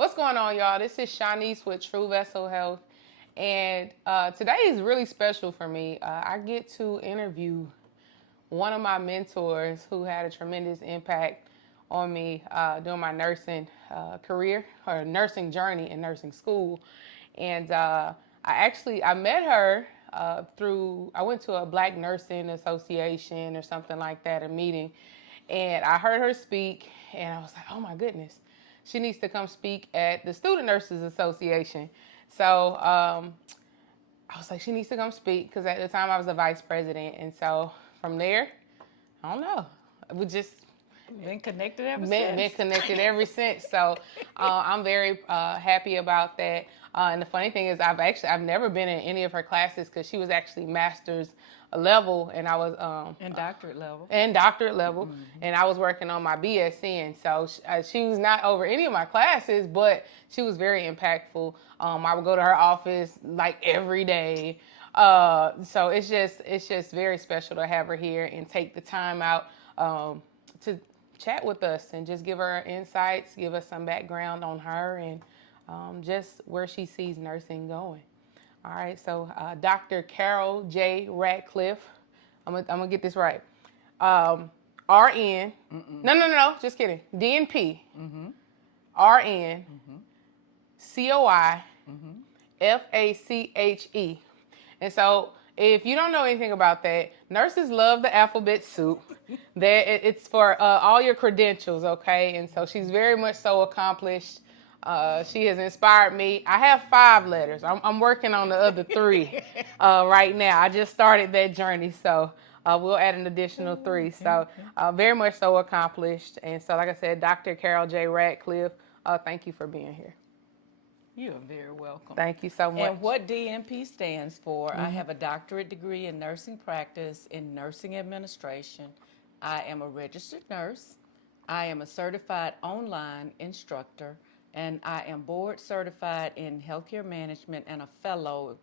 What's going on, y'all? This is Chaunice with True Vessel Health, and today is really special for me. I get to interview one of my mentors who had a tremendous impact on me during my nursing career or nursing journey in nursing school. And I met her I went to a Black Nursing Association or something like that, a meeting, and I heard her speak, and I was like, oh my goodness, she needs to come speak at the Student Nurses Association. So I was like, she needs to come speak, because at the time I was the vice president. And so from there, I don't know, we just been connected ever been, since. been connected ever since. So I'm very happy about that. And the funny thing is, I've never been in any of her classes, because she was actually master's level, and I was And doctorate level. and I was working on my BSc. And so she was not over any of my classes, but she was very impactful. I would go to her office like every day. So it's just very special to have her here and take the time out to chat with us and just give her insights, give us some background on her, and just where she sees nursing going. All right, so Dr. Carol J.Ratcliffe, I'm gonna get this right. RN, no, just kidding. DNP, RN, COI, FACHE. And so if you don't know anything about that, nurses love the alphabet soup. It's for all your credentials, okay? And so she's very much so accomplished. She has inspired me. I have 5 letters. I'm working on the other 3 right now. I just started that journey, so we'll add an additional 3. So very much so accomplished. And so, like I said, Dr. Carol J.Ratcliffe, thank you for being here. You are very welcome. Thank you so much. And what DNP stands for, I have a doctorate degree in nursing practice in nursing administration. I am a registered nurse. I am a certified online instructor, and I am board certified in healthcare management and a fellow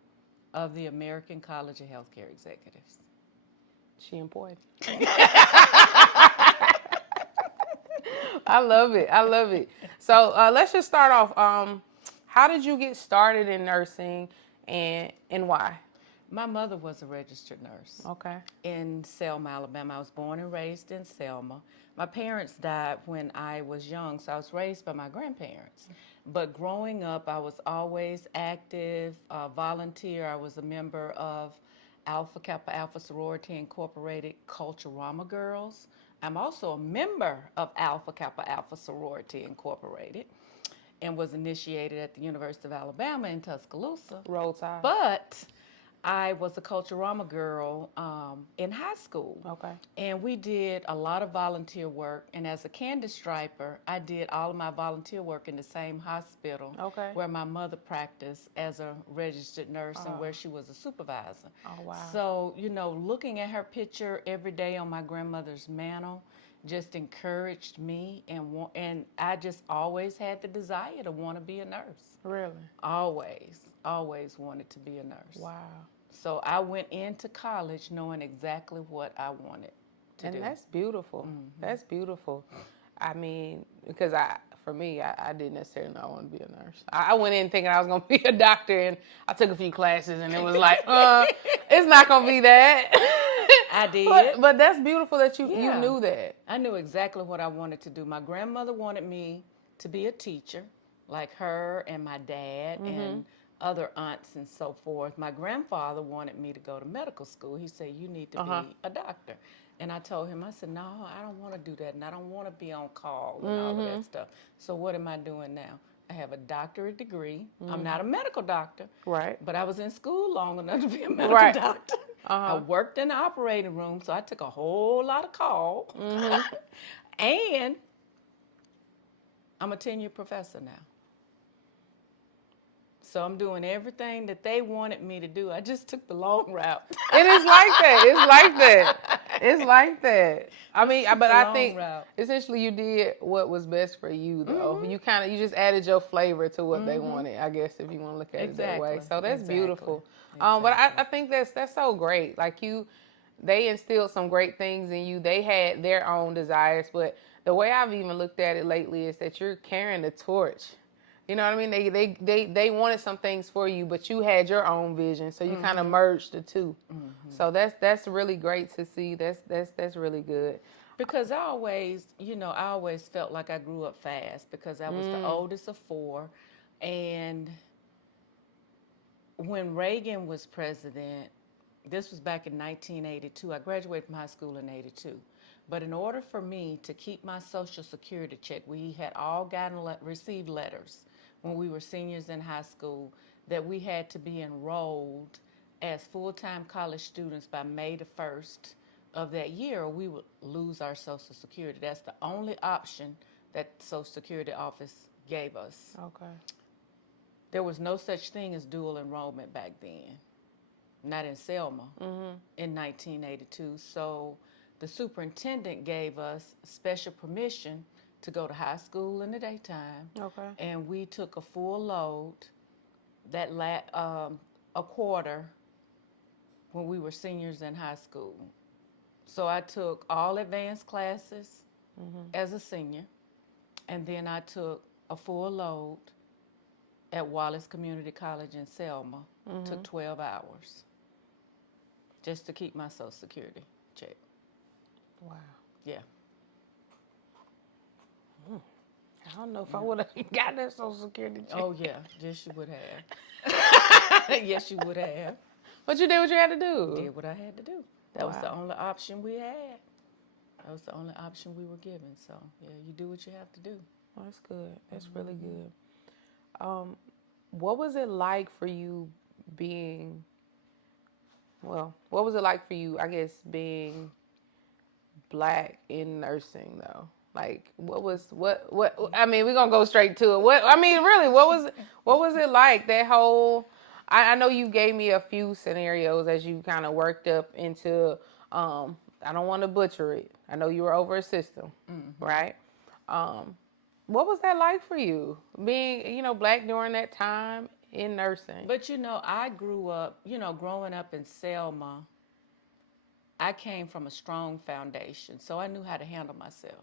of the American College of Healthcare Executives. She important. I love it. So let's just start off. How did you get started in nursing, and why? My mother was a registered nurse. Okay. In Selma, Alabama. I was born and raised in Selma. My parents died when I was young, so I was raised by my grandparents. But growing up, I was always active, volunteer. I was a member of Alpha Kappa Alpha Sorority Incorporated Culturama Girls. I'm also a member of Alpha Kappa Alpha Sorority Incorporated, and was initiated at the University of Alabama in Tuscaloosa. Roll Tide. But I was a Culturama girl in high school. Okay. And we did a lot of volunteer work. And as a candy striper, I did all of my volunteer work in the same hospital where my mother practiced as a registered nurse and where she was a supervisor. Oh, wow. So, looking at her picture every day on my grandmother's mantle just encouraged me, and I just always had the desire to want to be a nurse. Really? Always wanted to be a nurse. Wow. So I went into college knowing exactly what I wanted to do. And that's beautiful. That's beautiful. I mean, because for me, I didn't necessarily know I wanted to be a nurse. I went in thinking I was going to be a doctor, and I took a few classes, and it was like, it's not going to be that. I did. But that's beautiful that you knew that. I knew exactly what I wanted to do. My grandmother wanted me to be a teacher, like her and my dad and other aunts and so forth. My grandfather wanted me to go to medical school. He said, you need to be a doctor. And I told him, I said, no, I don't want to do that, and I don't want to be on call and all of that stuff. So what am I doing now? I have a doctorate degree. I'm not a medical doctor. Right. But I was in school long enough to be a medical doctor. I worked in the operating room, so I took a whole lot of call. And I'm a tenured professor now. So I'm doing everything that they wanted me to do. I just took the long route. And it's like that. It's like that. I mean, but I think essentially you did what was best for you, though. You just added your flavor to what they wanted, I guess, if you want to look at it that way. So that's beautiful. But I think that's so great. Like they instilled some great things in you. They had their own desires, but the way I've even looked at it lately is that you're carrying the torch You know what I mean? They wanted some things for you, but you had your own vision, so you kind of merged the 2. So that's really great to see. That's really good. Because I always felt like I grew up fast because I was the oldest of 4. And when Reagan was president, this was back in 1982. I graduated from high school in 82. But in order for me to keep my Social Security check, we had all received letters when we were seniors in high school that we had to be enrolled as full-time college students by May the 1st of that year, or we would lose our Social Security. That's the only option that Social Security office gave us. Okay. There was no such thing as dual enrollment back then, not in Selma in 1982. So the superintendent gave us special permission to go to high school in the daytime. Okay. And we took a full load a quarter when we were seniors in high school. So I took all advanced classes as a senior, and then I took a full load at Wallace Community College in Selma. Took 12 hours just to keep my Social Security check. Wow. Yeah. I don't know if I would have got that Social Security check. Oh, yeah. Yes, you would have. Yes, you would have. But you did what you had to do. Did what I had to do. That was the only option we had. That was the only option we were given. So, yeah, you do what you have to do. Oh, that's good. That's really good. What was it like for you being, what was it like for you, I guess, being Black in nursing, though? Like, I mean, we're going to go straight to it. Really, what was it like, that whole, I know you gave me a few scenarios as you kind of worked up into, I don't want to butcher it. I know you were over a system, right? What was that like for you, being, Black during that time in nursing? But, I grew up, growing up in Selma, I came from a strong foundation, so I knew how to handle myself.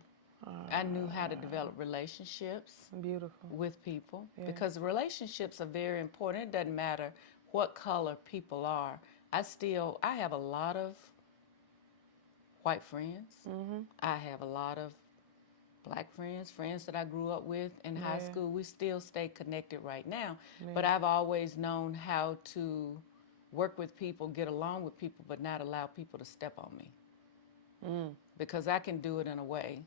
I knew how to develop relationships Beautiful. with people because relationships are very important. It doesn't matter what color people are. I have a lot of white friends. I have a lot of Black friends that I grew up with in high school. We still stay connected right now, but I've always known how to work with people, get along with people, but not allow people to step on me. Because I can do it in a way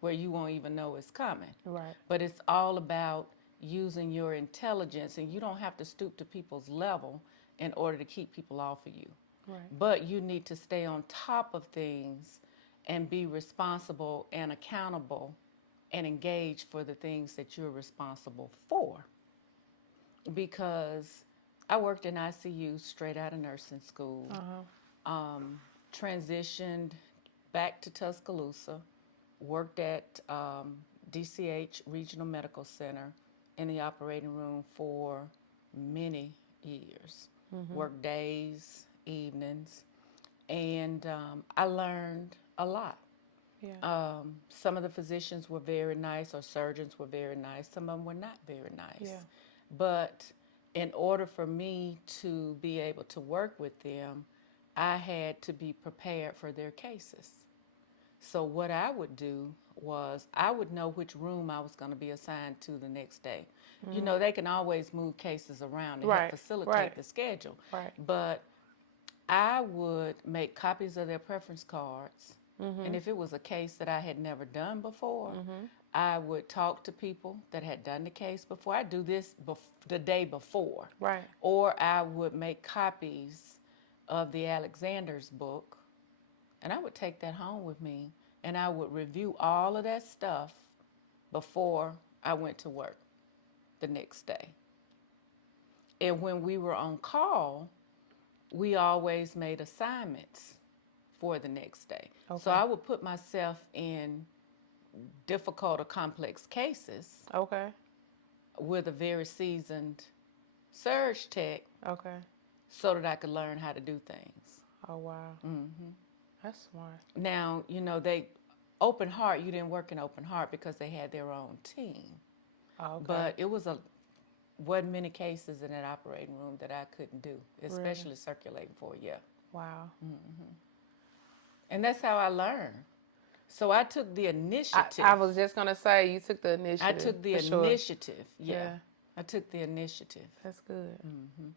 where you won't even know it's coming. Right. But it's all about using your intelligence, and you don't have to stoop to people's level in order to keep people off of you. Right. But you need to stay on top of things and be responsible and accountable and engaged for the things that you're responsible for. Because I worked in ICU straight out of nursing school, transitioned back to Tuscaloosa, worked at DCH Regional Medical Center in the operating room for many years. Worked days, evenings, and I learned a lot. Yeah. Some of the physicians were very nice, or surgeons were very nice. Some of them were not very nice. Yeah. But in order for me to be able to work with them, I had to be prepared for their cases. So what I would do was I would know which room I was going to be assigned to the next day. They can always move cases around and help facilitate the schedule. Right. But I would make copies of their preference cards. And if it was a case that I had never done before, I would talk to people that had done the case before. I'd do this the day before. Right. Or I would make copies of the Alexander's book, and I would take that home with me, and I would review all of that stuff before I went to work the next day. And when we were on call, we always made assignments for the next day. Okay. So I would put myself in difficult or complex cases with a very seasoned surge tech so that I could learn how to do things. Oh, wow. That's smart. Now, they open heart, you didn't work in open heart because they had their own team. Oh, okay. But it wasn't many cases in that operating room that I couldn't do, especially Really? circulating for a year. Wow. And that's how I learned. So I took the I initiative. was just gonna say you took the I initiative took the for sure. initiative. Yeah. Yeah, I took the initiative. that's good.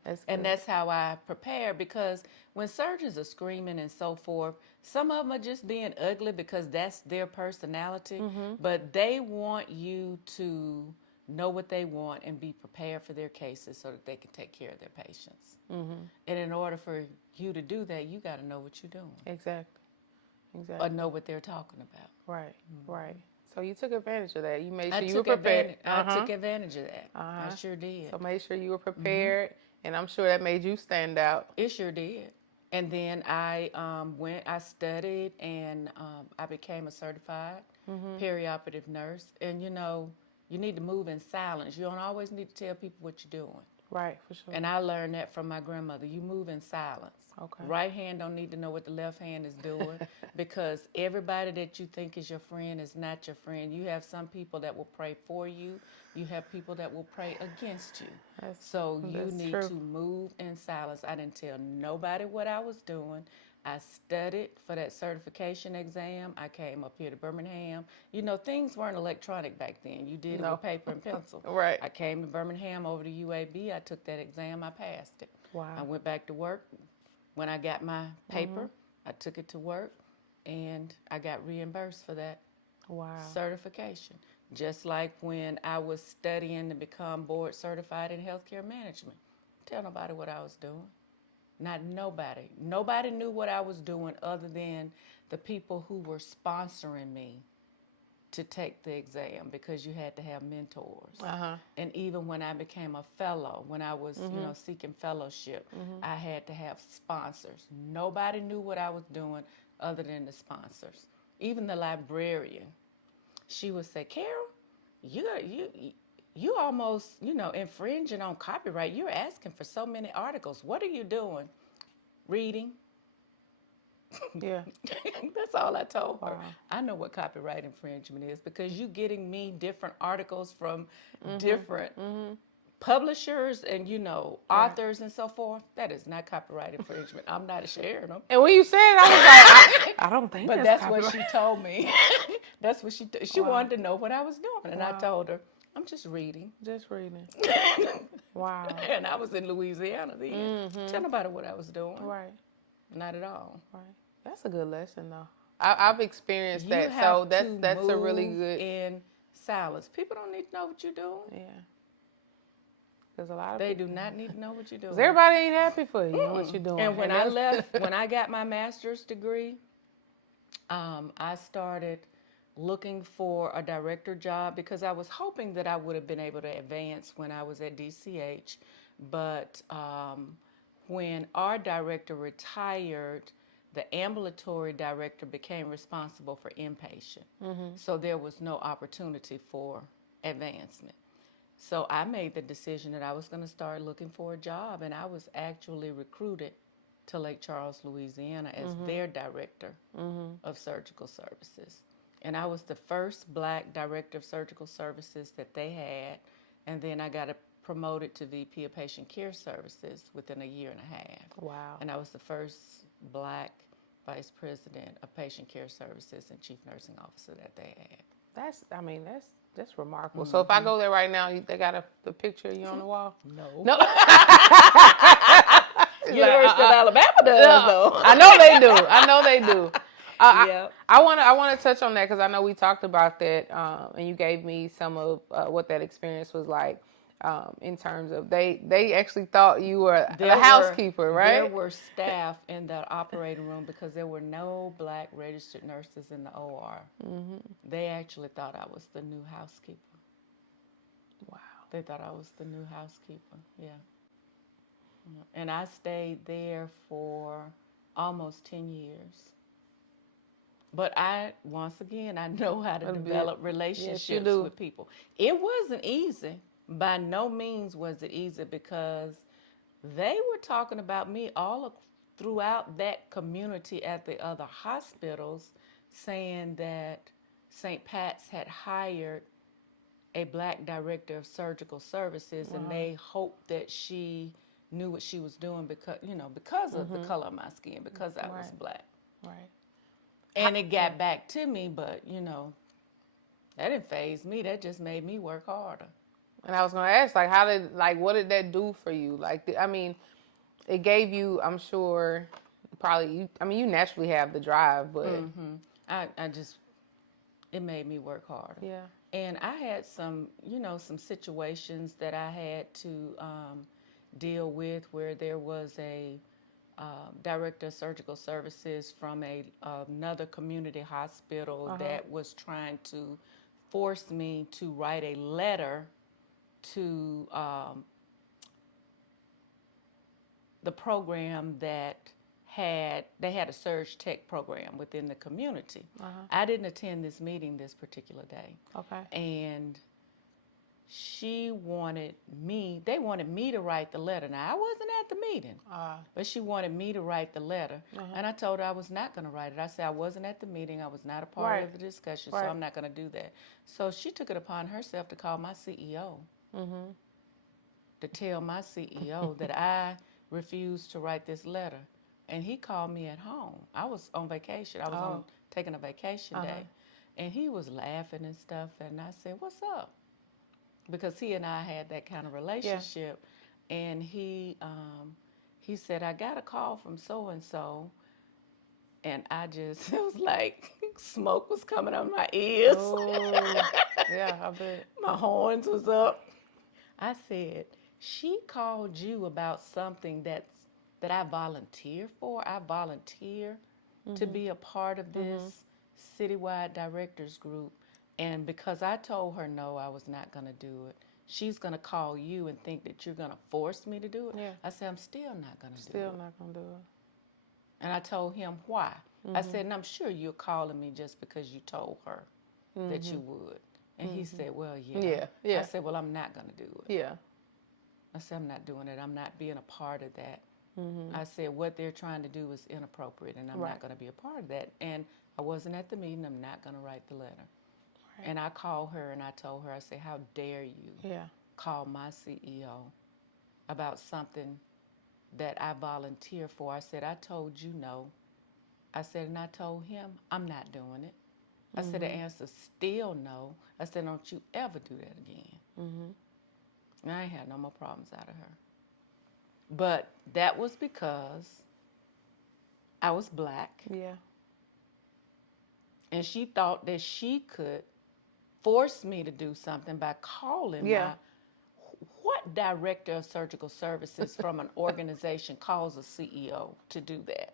That's And good. that's how I prepare, because when surgeons are screaming and so forth, some of them are just being ugly because that's their personality, but they want you to know what they want and be prepared for their cases so that they can take care of their patients. And in order for you to do that, you got to know what you're doing Exactly. or Exactly. know what they're talking about. Right. Right. So you took advantage of that. You made I sure you were took prepared. advantage. I took advantage of that. I Uh-huh. sure did. So make sure you were prepared, and I'm sure that made you stand out. It sure did. And then I studied, and I became a certified perioperative nurse. And you need to move in silence. You don't always need to tell people what you're doing. Right, for sure. And I learned that from my grandmother. You move in silence. Okay. Right hand don't need to know what the left hand is doing, because everybody that you think is your friend is not your friend. You have some people that will pray for you. You have people that will pray against you. So you That's need true. to move in silence. I didn't tell nobody what I was doing. I studied for that certification exam. I came up here to Birmingham. Things weren't electronic back then. You did it No. with paper and pencil. Right. I came to Birmingham over to UAB. I took that exam. I passed it. Wow. I went back to work. When I got my paper, I took it to work, and I got reimbursed for that Wow. certification. Just like when I was studying to become board certified in healthcare management. Tell nobody what I was doing. Not nobody. Nobody knew what I was doing other than the people who were sponsoring me to take the exam, because you had to have mentors. Uh-huh. And even when I became a fellow, when I was, seeking fellowship, I had to have sponsors. Nobody knew what I was doing other than the sponsors. Even the librarian, she would say, "Carol, you almost, infringing on copyright. You're asking for so many articles. What are you doing?" Reading. Yeah. That's all I told her. Wow. I know what copyright infringement is, because you getting me different articles from different publishers and authors and so forth. That is not copyright infringement. I'm not sharing them. And when you said it, I was like, I don't think But that's that's what copyright. she told me. That's what she Wow. wanted to know what I was doing, and I Wow. told her, I'm just reading. Just reading. Wow. And I was in Louisiana then. Tell nobody what I was doing. Right. Not at all. Right. That's a good lesson, though. I've experienced You that, have so to that's a move really good. in silence. People don't need to know what you're doing. Yeah. Because a lot of They people. do not need to know what you're doing. 'Cause everybody ain't happy for you and what you're doing. And when I left, when I got my master's degree, I started looking for a director job, because I was hoping that I would have been able to advance when I was at DCH. But when our director retired, the ambulatory director became responsible for inpatient. So there was no opportunity for advancement. So I made the decision that I was going to start looking for a job, and I was actually recruited to Lake Charles, Louisiana as their director of surgical services. And I was the first black director of surgical services that they had, and then I got promoted to VP of patient care services within a year and a half. Wow. And I was the first black vice president of patient care services and chief nursing officer that they had. That's remarkable. So if I go there right now, they got the picture of you on the wall? No. No. University of Alabama does, though. I know they do. I know they do. Yeah. I want to touch on that, because I know we talked about that, and you gave me some of what that experience was like, in terms of they actually thought you were the housekeeper, right? There were staff in that operating room, because there were no black registered nurses in the OR. They actually thought I was the new housekeeper. Wow. They thought I was the new housekeeper. Yeah. And I stayed there for almost 10 years. But once again, I know how to develop relationships with people. It wasn't easy. By no means was it easy, because they were talking about me all throughout that community at the other hospitals, saying that St. Pat's had hired a black director of surgical services, and they hoped that she knew what she was doing because of the color of my skin, because I was Right. black. Right. And it got back to me, but that didn't faze me. That just made me work harder. And I was gonna ask, like, what did that do for you? Like, I mean, it gave you, I'm sure, probably. You naturally have the drive, but I just, it made me work harder. yeah. And I had some situations that I had to deal with where there was a director of surgical services from another community hospital that was trying to force me to write a letter to the program that they had a surge tech program within the community. I didn't attend this meeting this particular day. Okay. And they wanted me to write the letter. Now, I wasn't at the meeting, but she wanted me to write the letter. And I told her I was not going to write it. I said I wasn't at the meeting. I was not a part of the discussion, so I'm not going to do that. So she took it upon herself to call my CEO, to tell my CEO that I refused to write this letter. And he called me at home. I was on vacation. I was taking a vacation day. And he was laughing and stuff. And I said, "What's up?" Because he and I had that kind of relationship. And he said, "I got a call from so-and-so." And I just, it was like smoke was coming out my ears. Oh, yeah, I bet. My horns was up. I said, "She called you about something that I volunteer for. I volunteer to be a part of this citywide directors group. And because I told her no, I was not going to do it, she's going to call you and think that you're going to force me to do it." Yeah. I said, "I'm still not going to do Still it." not gonna do it. And I told him why. I said, "And I'm sure you're calling me just because you told her that you would." And he said, "Well, yeah." Yeah. I said, "Well, I'm not going to do it." Yeah. I said, "I'm not doing it. I'm not being a part of that." I said, "What they're trying to do is inappropriate, and I'm not going to be a part of that." And I wasn't at the meeting. I'm not going to write the letter. Right. And I called her and I told her, I said, "How dare you call my CEO about something that I volunteer for?" I said, "I told you no." I said, and I told him, "I'm not doing it." I said, "The answer's still no." I said, "Don't you ever do that again." And I ain't had no more problems out of her. But that was because I was black. Yeah. And she thought that she could force me to do something by calling what director of surgical services from an organization calls a CEO to do that,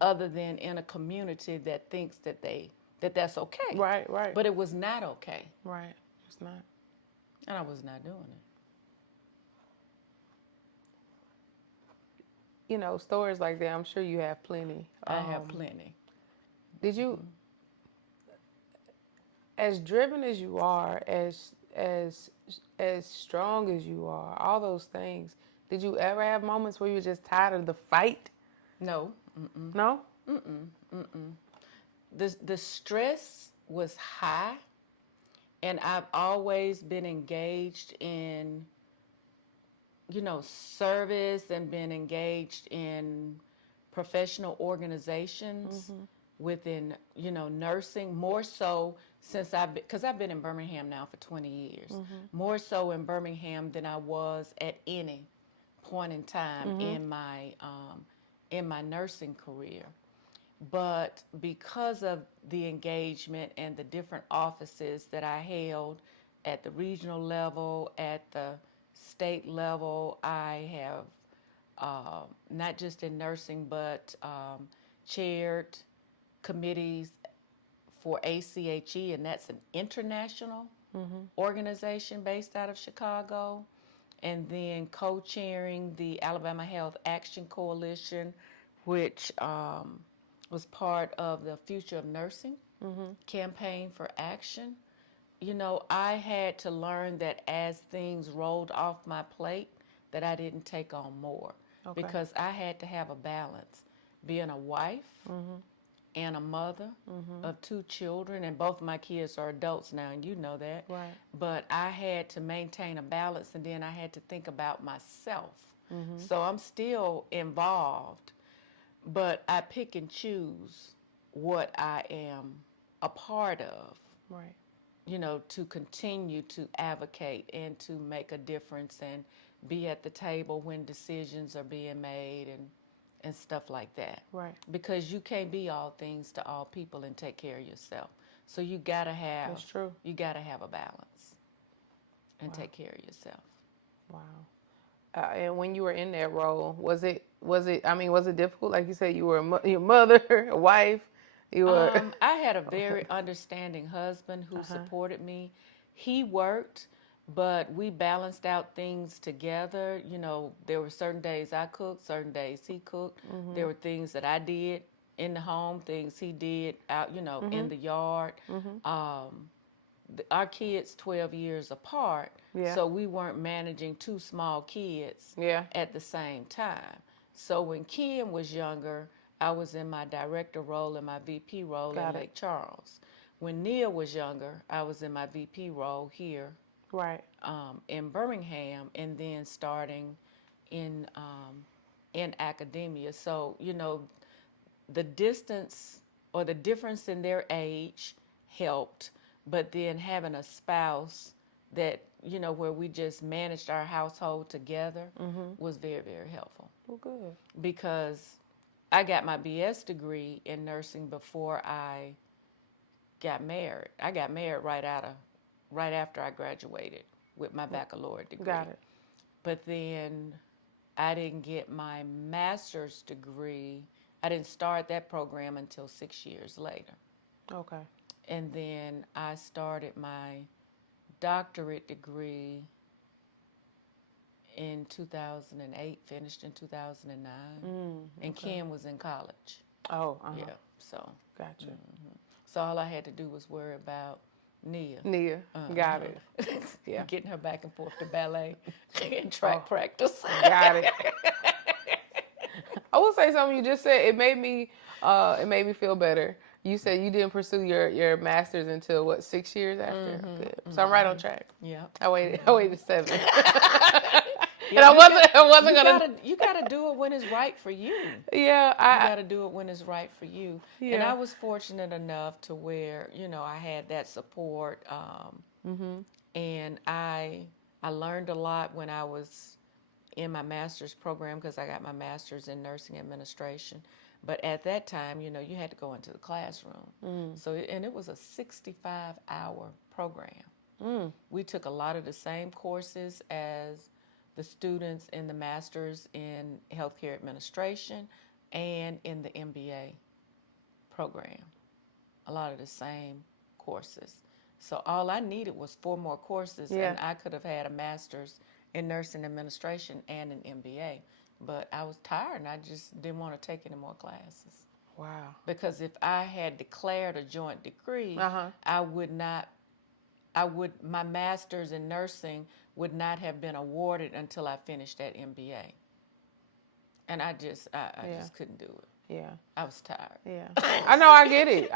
other than in a community that thinks that that's okay. Right. But it was not okay. Right. It's not. And I was not doing it. Stories like that, I'm sure you have plenty. I have plenty. Did you, as driven as you are, as strong as you are, all those things, did you ever have moments where you were just tired of the fight? No. No? The stress was high, and I've always been engaged in service and been engaged in professional organizations within, nursing, more so since because I've been in Birmingham now for 20 years, more so in Birmingham than I was at any point in time in my nursing career. But because of the engagement and the different offices that I held at the regional level, at the state level, I have not just in nursing, but chaired committees for ACHE, and that's an international organization based out of Chicago, and then co-chairing the Alabama Health Action Coalition, which was part of the Future of Nursing campaign for action. I had to learn that as things rolled off my plate, that I didn't take on more, because I had to have a balance. Being a wife, and a mother of 2 children, and both of my kids are adults now, and you know that. Right. But I had to maintain a balance, and then I had to think about myself. So I'm still involved, but I pick and choose what I am a part of, Right. to continue to advocate and to make a difference and be at the table when decisions are being made and stuff like that. Right. Because you can't be all things to all people and take care of yourself. So you gotta have That's true. you gotta have a balance and Wow. take care of yourself. Wow. And when you were in that role, was it? I mean, was it difficult? Like you said, you were your mother, a wife. You were. I had a very understanding husband who supported me. He worked, but we balanced out things together. There were certain days I cooked, certain days he cooked. There were things that I did in the home, things he did out, in the yard. Our kids 12 years apart, Yeah. so we weren't managing 2 small kids Yeah. at the same time. So when Ken was younger, I was in my director role and my VP role Got in it. Lake Charles. When Nia was younger, I was in my VP role here Right. in Birmingham, and then starting in academia. So the distance or the difference in their age helped, but then having a spouse that where we just managed our household together was very, very helpful. Well, good. Because I got my BS degree in nursing before I got married. I got married right after I graduated with my baccalaureate degree. Got it. But then I didn't get my master's degree. I didn't start that program until 6 years later. Okay. And then I started my doctorate degree in 2008, finished in 2009. And Okay. Ken was in college. Oh. Yeah, so. Gotcha. So all I had to do was worry about Nia. Nia. Got it. Yeah. Getting her back and forth to ballet and track practice. Got it. I will say something you just said. It made me feel better. You said you didn't pursue your master's until what, 6 years after? Good. So I'm right on track. Yeah. I waited 7. Yeah, And I wasn't gonna. You gotta do it when it's right for you. Yeah, You gotta do it when it's right for you. Yeah. And I was fortunate enough to where I had that support, and I learned a lot when I was in my master's program, because I got my master's in nursing administration. But at that time, you had to go into the classroom. So it was a 65-hour program. We took a lot of the same courses as the students in the master's in healthcare administration and in the MBA program. A lot of the same courses. So all I needed was 4 more courses, Yeah. and I could have had a master's in nursing administration and an MBA. But I was tired, and I just didn't want to take any more classes. Wow. Because if I had declared a joint degree, my master's in nursing would not have been awarded until I finished that MBA. And I just couldn't do it. Yeah. I was tired. Yeah. I know. I get it.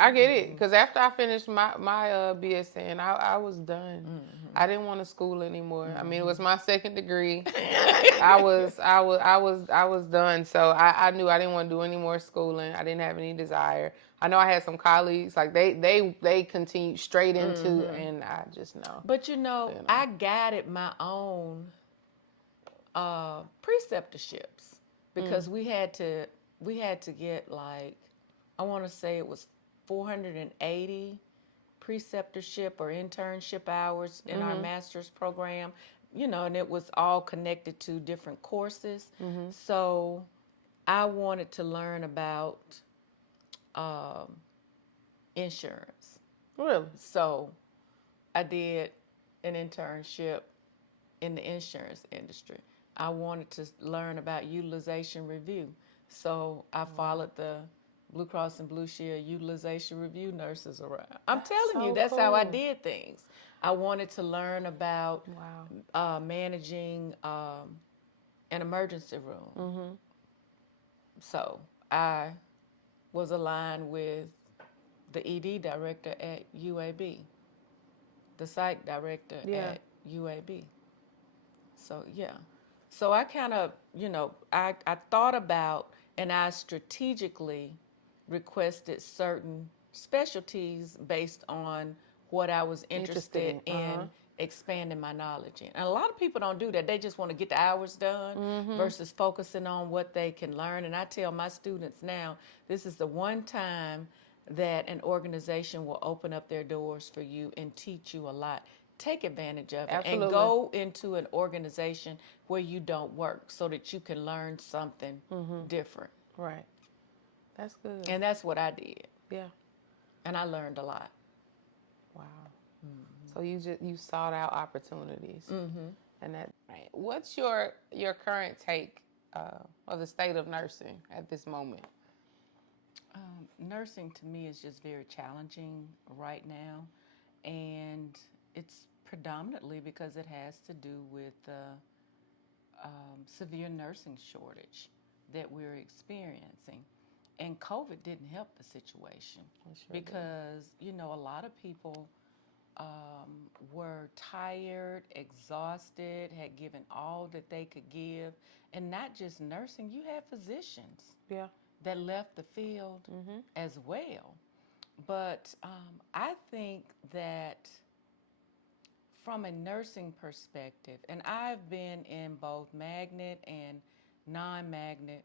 Because after I finished my BSN, I was done. I didn't want to school anymore. I mean, it was my second degree. I was done. So I knew I didn't want to do any more schooling. I didn't have any desire. I know I had some colleagues, like they continued straight into, and I just know. But I guided my own preceptorships, because we had to get, like, I want to say it was 480 preceptorship or internship hours in our master's program, and it was all connected to different courses. So I wanted to learn about insurance. Really? So I did an internship in the insurance industry. I wanted to learn about utilization review. So I followed the Blue Cross and Blue Shield utilization review nurses around. I'm telling you, that's how I did things. I wanted to learn about managing an emergency room. So I was aligned with the ED director at UAB, the psych director Yeah. at UAB. So yeah. So I kind of, I thought about and I strategically requested certain specialties based on what I was Interested interested in. in expanding my knowledge in. And a lot of people don't do that. They just want to get the hours done versus focusing on what they can learn. And I tell my students now, this is the one time that an organization will open up their doors for you and teach you a lot. Take advantage of it and Absolutely. go into an organization where you don't work so that you can learn something different. Right. That's good. And that's what I did. Yeah. And I learned a lot. Wow. So you sought out opportunities. And that right. What's your current take of the state of nursing at this moment? Nursing to me is just very challenging right now. And it's predominantly because it has to do with the severe nursing shortage that we're experiencing. And COVID didn't help the situation because, a lot of people were tired, exhausted, had given all that they could give. And not just nursing, you had physicians Yeah. that left the field as well. But I think that from a nursing perspective, and I've been in both magnet and non-magnet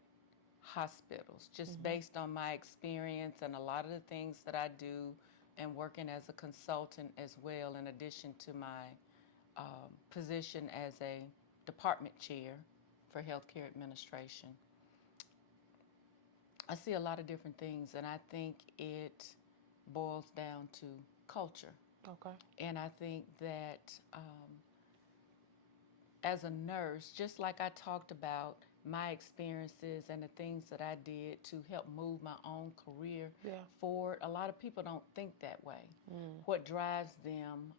hospitals, just based on my experience and a lot of the things that I do and working as a consultant as well, in addition to my position as a department chair for healthcare administration. I see a lot of different things, and I think it boils down to culture. Okay. And I think that as a nurse, just like I talked about my experiences and the things that I did to help move my own career forward, a lot of people don't think that way. What drives them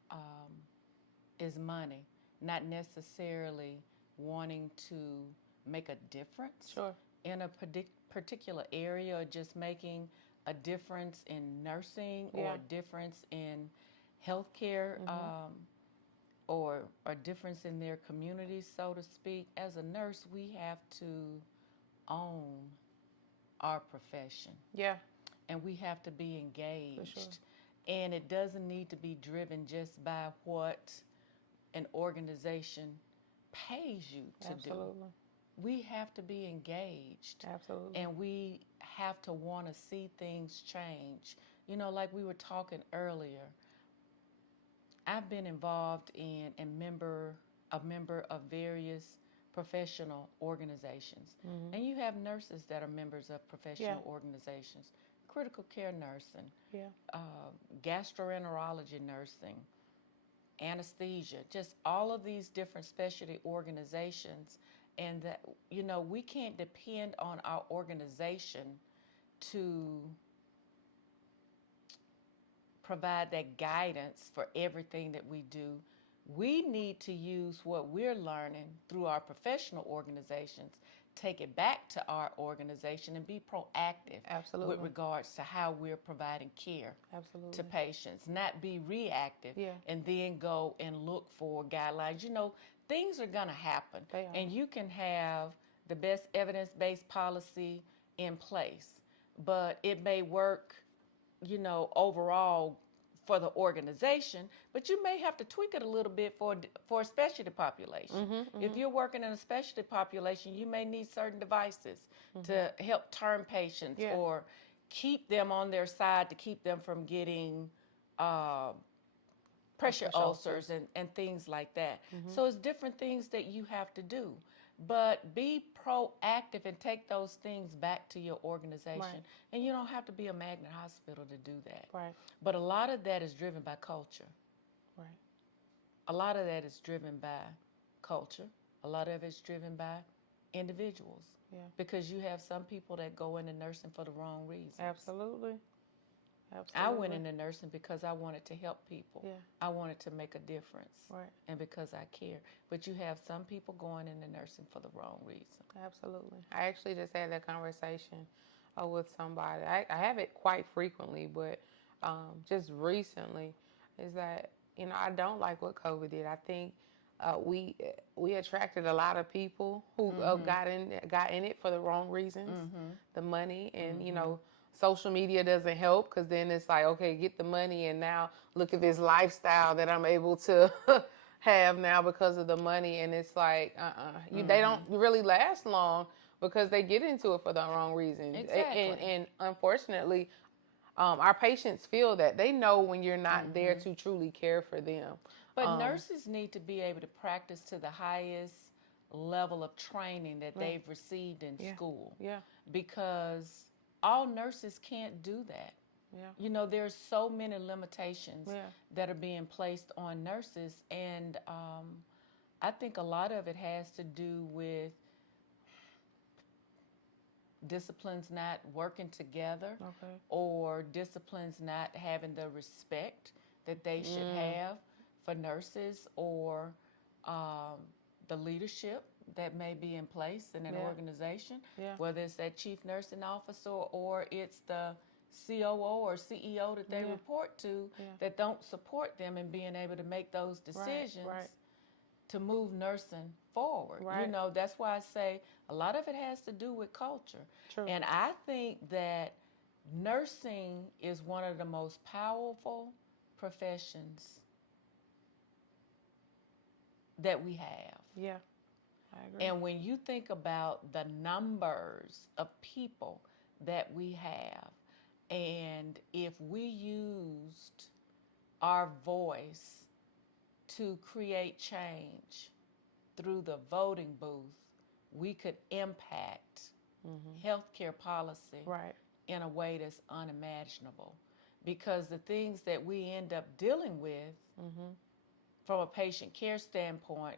is money, not necessarily wanting to make a difference in a particular area, or just making a difference in nursing or a difference in healthcare, or a difference in their community, so to speak. As a nurse, we have to own our profession. Yeah. And we have to be engaged. For sure. And it doesn't need to be driven just by what an organization pays you to Absolutely. do. We have to be engaged. Absolutely. And we have to want to see things change. Like we were talking earlier, I've been involved in a member of various professional organizations. And you have nurses that are members of professional organizations, critical care nursing, gastroenterology nursing, anesthesia, just all of these different specialty organizations. And that, we can't depend on our organization to provide that guidance for everything that we do. We need to use what we're learning through our professional organizations, take it back to our organization, and be proactive with regards to how we're providing care to patients, not be reactive and then go and look for guidelines. Things are going to happen, and you can have the best evidence-based policy in place, but it may work overall for the organization, but you may have to tweak it a little bit for a specialty population. If you're working in a specialty population, you may need certain devices to help turn patients or keep them on their side to keep them from getting pressure ulcers and things like that. So it's different things that you have to do. But be proactive and take those things back to your organization. And you don't have to be a magnet hospital to do that. But a lot of that is driven by culture. A lot of that is driven by culture. A lot of it's driven by individuals. Because you have some people that go into nursing for the wrong reasons. Absolutely. I went into nursing because I wanted to help people. I wanted to make a difference. And because I care. But you have some people going into nursing for the wrong reason. Absolutely. I actually just had that conversation with somebody. I have it quite frequently, but just recently is that, I don't like what COVID did. I think we attracted a lot of people who got in it for the wrong reasons, the money, and social media doesn't help because then it's like, okay, get the money, and now look at this lifestyle that I'm able to have now because of the money, and it's like, they don't really last long because they get into it for the wrong reasons. Exactly. And unfortunately, our patients feel that they know when you're not there to truly care for them. But nurses need to be able to practice to the highest level of training that they've received in school. Yeah. Because all nurses can't do that. Yeah. There's so many limitations Yeah. that are being placed on nurses, and I think a lot of it has to do with disciplines not working together, Okay. or disciplines not having the respect that they should have for nurses, or the leadership that may be in place in an organization, whether it's that chief nursing officer or it's the COO or CEO that they report to, that don't support them in being able to make those decisions to move nursing forward. Right. That's why I say a lot of it has to do with culture. True. And I think that nursing is one of the most powerful professions that we have. Yeah, I agree. And when you think about the numbers of people that we have, and if we used our voice to create change through the voting booth, we could impact healthcare policy in a way that's unimaginable. Because the things that we end up dealing with from a patient care standpoint,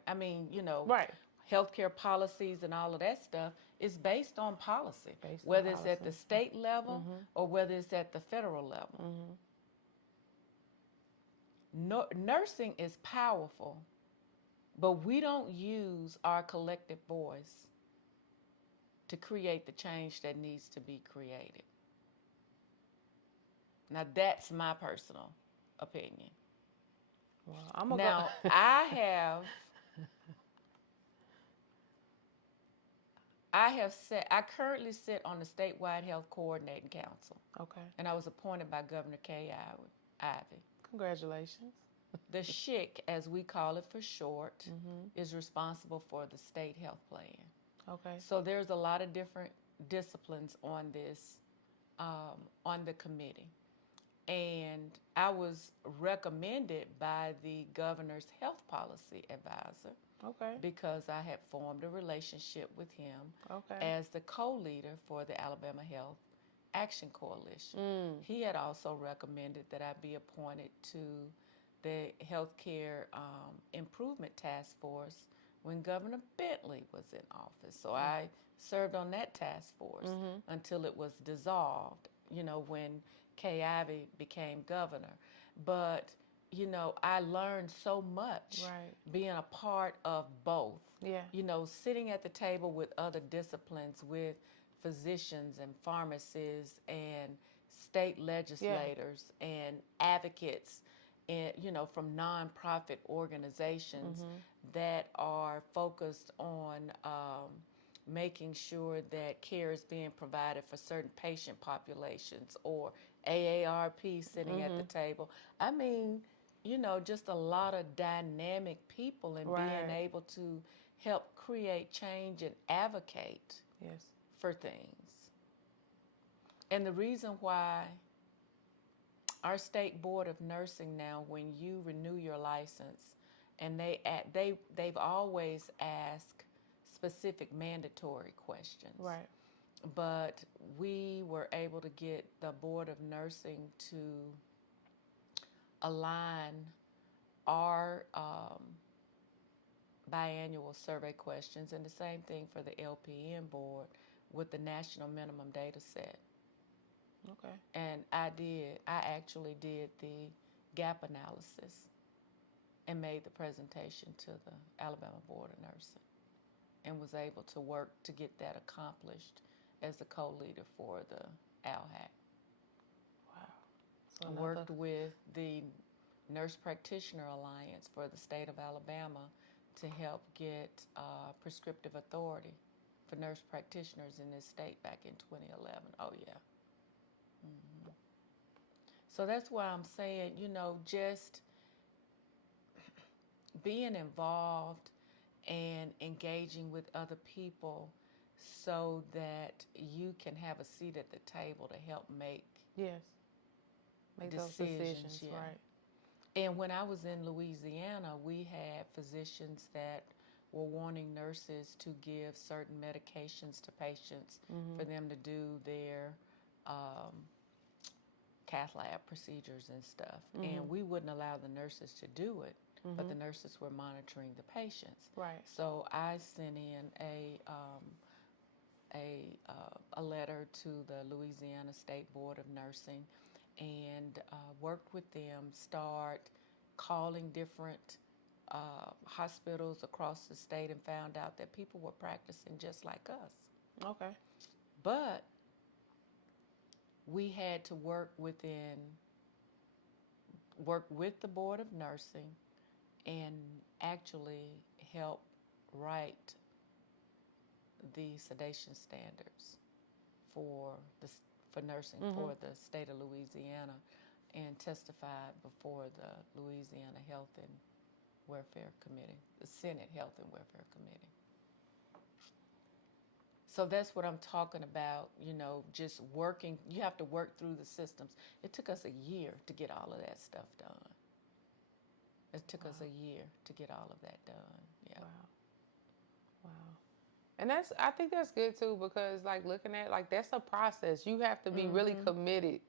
healthcare policies and all of that stuff is based on policy, whether it's at the state level or whether it's at the federal level. Nursing is powerful, but we don't use our collective voice to create the change that needs to be created. Now, that's my personal opinion. Well, Now, I currently sit on the statewide health coordinating council. Okay. And I was appointed by Governor Kay Ivey. Congratulations. The SHIC, as we call it for short, is responsible for the state health plan. Okay. So there's a lot of different disciplines on this, on the committee. And I was recommended by the governor's health policy advisor. Okay. Because I had formed a relationship with him as the co-leader for the Alabama Health Action Coalition. He had also recommended that I be appointed to the Healthcare Improvement Task Force when Governor Bentley was in office. So I served on that task force until it was dissolved, when Kay Ivey became governor. But I learned so much being a part of both. Yeah. Sitting at the table with other disciplines, with physicians and pharmacists and state legislators and advocates, and from nonprofit organizations that are focused on making sure that care is being provided for certain patient populations, or AARP sitting at the table. Just a lot of dynamic people, and being able to help create change and advocate for things. And the reason why our state board of nursing now, when you renew your license, and they've always asked specific mandatory questions. Right. But we were able to get the board of nursing to align our biannual survey questions, and the same thing for the LPN board, with the national minimum data set. Okay. And I actually did the gap analysis and made the presentation to the Alabama Board of Nursing, and was able to work to get that accomplished as the co-leader for the ALHAC. Wow. I So worked with the Nurse Practitioner Alliance for the state of Alabama to help get prescriptive authority for nurse practitioners in this state back in 2011. Oh, yeah. So that's why I'm saying, just being involved and engaging with other people so that you can have a seat at the table to help make yes, make those decisions. decisions, Yeah. right? And when I was in Louisiana, we had physicians that were wanting nurses to give certain medications to patients for them to do their cath lab procedures and stuff. And we wouldn't allow the nurses to do it, but the nurses were monitoring the patients. Right. So I sent in a letter to the Louisiana State Board of Nursing and worked with them, start calling different hospitals across the state, and found out that people were practicing just like us. Okay. But we had to work with the Board of Nursing and actually help write the sedation standards for nursing for the state of Louisiana, and testified before the Louisiana Health and Welfare Committee, the Senate Health and Welfare Committee. So that's what I'm talking about, just working. You have to work through the systems. It took us a year to get all of that stuff done. It took us a year to get all of that done. Yeah. Wow. Wow. And I think that's good too, because like looking at, like, that's a process. You have to be really committed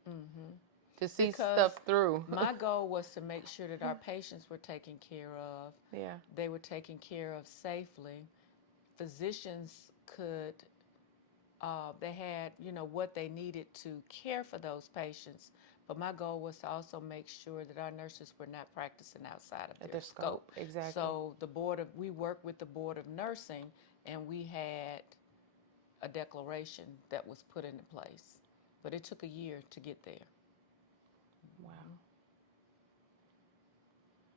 to see Because stuff through. my goal was to make sure that our patients were taken care of. Yeah. They were taken care of safely. Physicians could, they had, what they needed to care for those patients. But my goal was to also make sure that our nurses were not practicing outside of their scope. Exactly. So we worked with the Board of Nursing, and we had a declaration that was put into place. But it took a year to get there. Wow.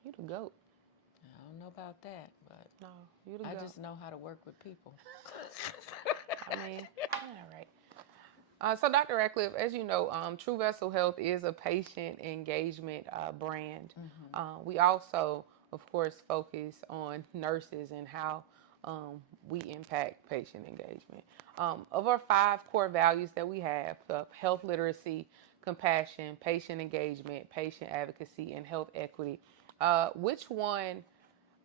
You the GOAT. I don't know about that, but No, you the I GOAT. just know how to work with people. I mean, all right. So Dr. Ratcliffe, as you know, True Vessel Health is a patient engagement brand. We also, of course, focus on nurses and how we impact patient engagement. Of our 5 core values that we have, health literacy, compassion, patient engagement, patient advocacy, and health equity, which one,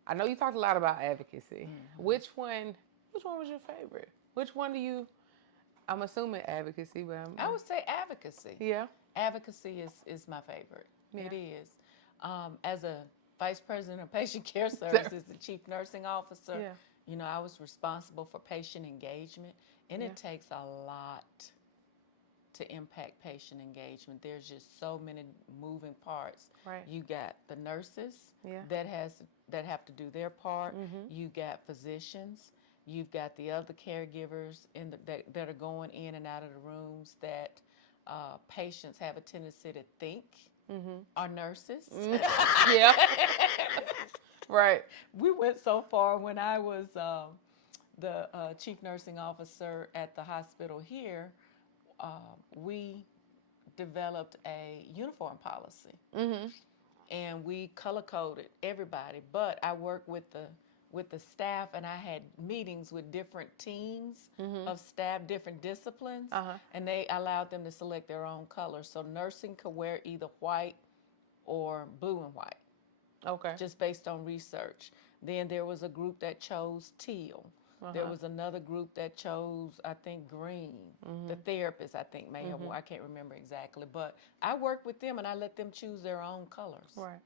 I know you talked a lot about advocacy. Which one was your favorite? Which one do you, I'm assuming advocacy, but I would say advocacy. Yeah. Advocacy is my favorite. Yeah. It is. As a vice president of patient care services, the chief nursing officer, Yeah. I was responsible for patient engagement, and it takes a lot to impact patient engagement. There's just so many moving parts. Right. You got the nurses Yeah. that have to do their part. You got physicians. You've got the other caregivers that are going in and out of the rooms that patients have a tendency to think are nurses. Yeah. Right. We went so far when I was the chief nursing officer at the hospital here. We developed a uniform policy, and we color coded everybody. But I worked with the staff, and I had meetings with different teams of staff, different disciplines, and they allowed them to select their own colors. So nursing could wear either white or blue and white. Okay. Just based on research. Then there was a group that chose teal. There was another group that chose, I think, green. The therapist, I think, may have, I can't remember exactly. But I worked with them, and I let them choose their own colors. Right.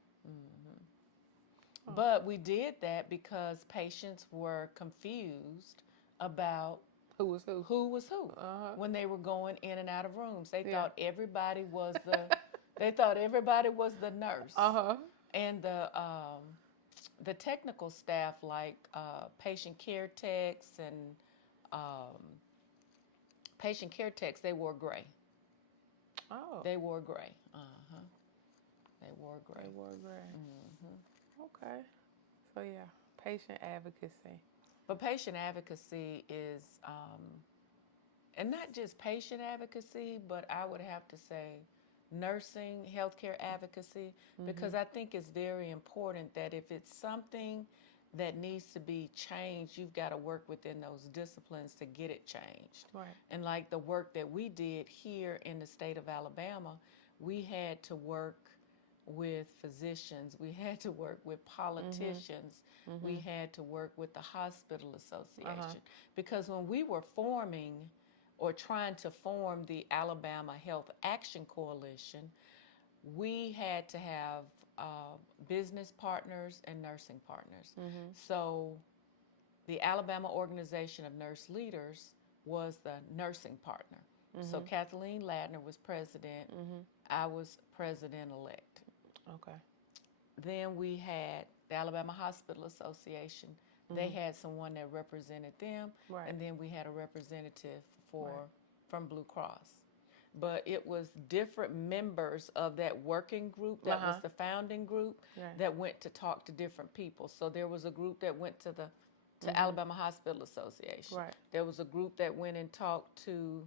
But we did that because patients were confused about Who was who? When they were going in and out of rooms. They thought everybody was the nurse. And the technical staff, like patient care techs and patient care techs, they wore gray. Oh. They wore gray. They wore gray. They wore gray. Okay. So yeah, patient advocacy. But patient advocacy is, and not just patient advocacy, but I would have to say nursing, healthcare advocacy, because I think it's very important that if it's something that needs to be changed, you've got to work within those disciplines to get it changed. Right. And like the work that we did here in the state of Alabama, we had to work with physicians, we had to work with politicians, we had to work with the hospital association. Because when we were forming or trying to form the Alabama Health Action Coalition, we had to have business partners and nursing partners. So the Alabama Organization of Nurse Leaders was the nursing partner. So Kathleen Ladner was president. I was president-elect. Okay. Then we had the Alabama Hospital Association. They had someone that represented them. Right. And then we had a representative from Blue Cross. But it was different members of that working group, that was the founding group, that went to talk to different people. So there was a group that went to the Alabama Hospital Association. Right. There was a group that went and talked to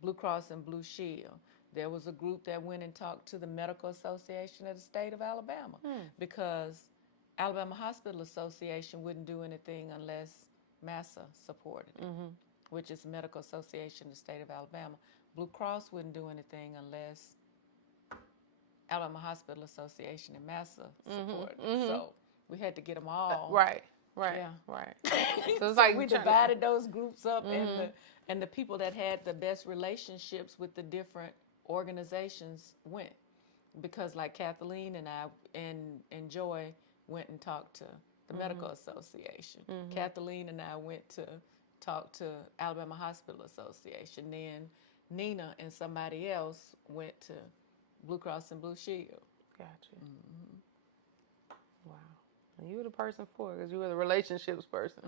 Blue Cross and Blue Shield. There was a group that went and talked to the Medical Association of the state of Alabama, because Alabama Hospital Association wouldn't do anything unless MASA supported it, which is the Medical Association of the state of Alabama. Blue Cross wouldn't do anything unless Alabama Hospital Association and MASA supported it. So we had to get them all. Right. Yeah. Right. So it's like we divided those groups up, and the people that had the best relationships with the different organizations went. Because like Kathleen and I and Joy went and talked to the Medical Association. Kathleen and I went to talk to Alabama Hospital Association. Then Nina and somebody else went to Blue Cross and Blue Shield. Gotcha. Wow. And you were the person for it, because you were the relationships person.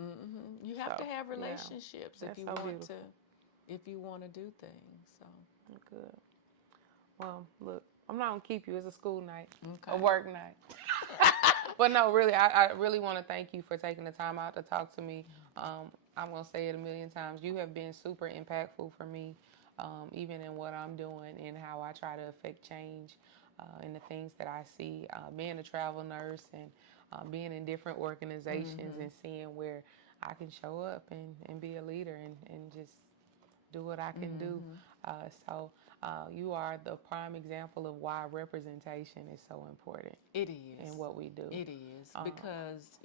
You have to have relationships if you so want beautiful. if you want to do things. So Good. Well, look, I'm not gonna keep you. It's a school night, okay. a work night. But no, really, I really want to thank you for taking the time out to talk to me. I'm gonna say it a million times. You have been super impactful for me, even in what I'm doing and how I try to affect change in the things that I see. Being a travel nurse and being in different organizations and seeing where I can show up and be a leader and just do what I can do. So you are the prime example of why representation is so important. It is. In what we do. It is. Because,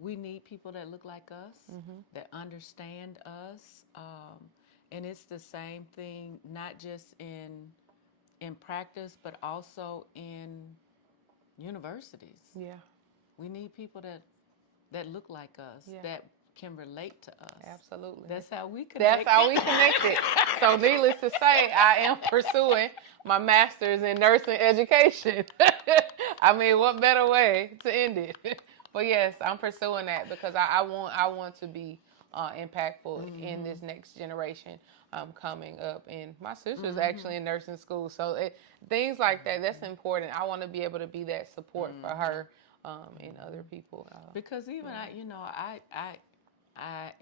we need people that look like us, that understand us. And it's the same thing, not just in practice, but also in universities. Yeah. We need people that look like us, that can relate to us. Absolutely. That's how we connect. That's how we connected. So needless to say, I am pursuing my master's in nursing education. I mean, what better way to end it? But yes, I'm pursuing that because I want to be impactful in this next generation coming up. And my sister's actually in nursing school. So things like that, that's important. I want to be able to be that support for her and other people. Because even I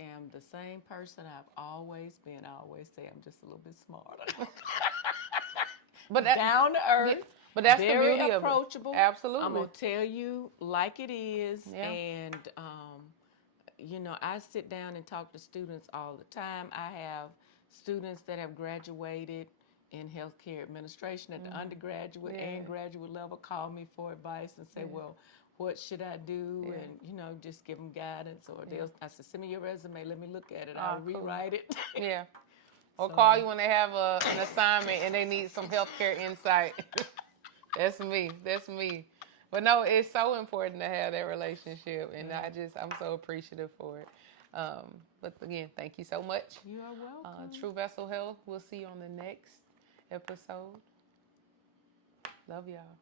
am the same person I've always been. I always say I'm just a little bit smarter. But down to earth. But that's very the beauty approachable. Of it. Absolutely. I'm gonna tell you like it is, and I sit down and talk to students all the time. I have students that have graduated in healthcare administration at the undergraduate and graduate level call me for advice and say, well, what should I do? And, just give them guidance. Or I said, send me your resume. Let me look at it. I'll rewrite it. Yeah. Or call you when they have an assignment and they need some healthcare insight. That's me. But no, it's so important to have that relationship. And I'm so appreciative for it. But again, thank you so much. You are welcome. True Vessel Health. We'll see you on the next episode. Love y'all.